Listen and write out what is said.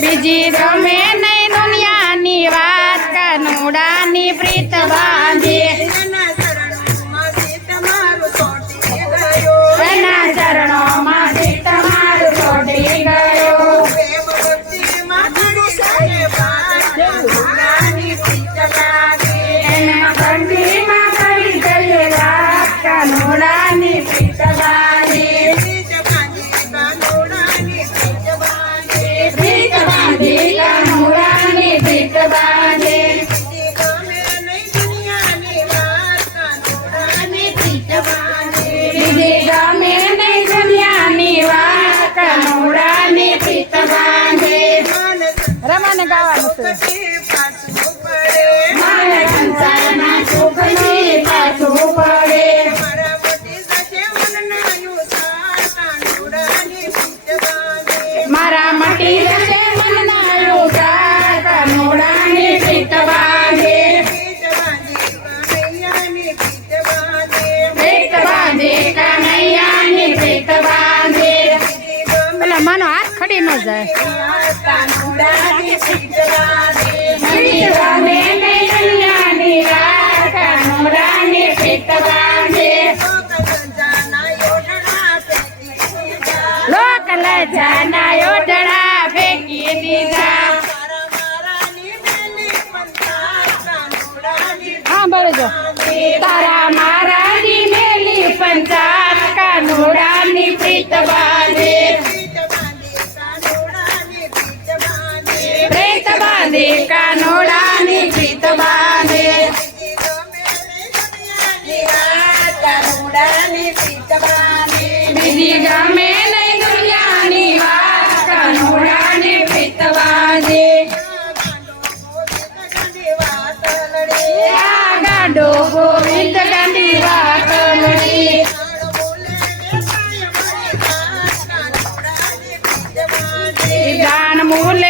બીજી ગમે નહીં દુનિયાની વાત કાનુડાની પ્રીત બાંધે એના ચરણોમાંથી તમારું ચોંટી ગયો એના ભક્તિમાં કરી ગયેલા કાનુડાની પ્રીત બાંધે પ્રીત બાંધે કાનુડાની પ્રીત બાંધે બીજી ગમે નહીં દુનિયાની વાત કાનુડાની પ્રીત બાંધે રમાને ગાવાનું છે મારા સંસારના સુખથી પાછું પડે મારા મટી જશે મનના યોગા કાનુડાની પ્રીત બાંધે પ્રીત બાંધે કનૈયાની પ્રીત બાંધે પેલા માનો હાથ ખડી ન જાય કાનુડાની પ્રીત બાંધે લોક લજાના યોડડા ફેંકી દીધા હા બરોબર તારા મારાની મેલી પંચાત કાનુડાની પ્રીત બાંધે પ્રીત બાંધે કાનુડાની પ્રીત બાંધે બીજી ગમે નહીં દુનિયાની વાત કાનુડાની પ્રીત બાંધે આ ગાડો ગોવિંદ ગાંધી વાત લડી ગાન મૂલે